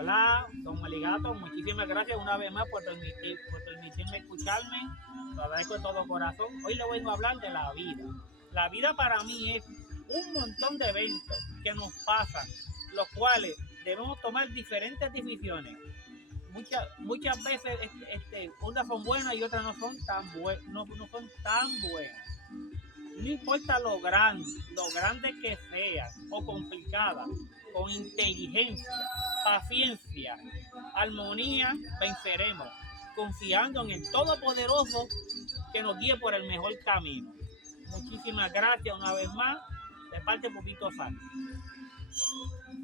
Hola, don Aligato, muchísimas gracias una vez más por permitirme escucharme. Lo agradezco de todo corazón. Hoy le vengo a hablar de la vida. La vida para mí es un montón de eventos que nos pasan, los cuales debemos tomar diferentes decisiones. Muchas veces unas son buenas y otras no son tan, no son tan buenas. No importa lo grande que sea o complicada, con inteligencia, paciencia, armonía, venceremos, confiando en el Todopoderoso que nos guíe por el mejor camino. Muchísimas gracias una vez más, de parte de Pupito Sal.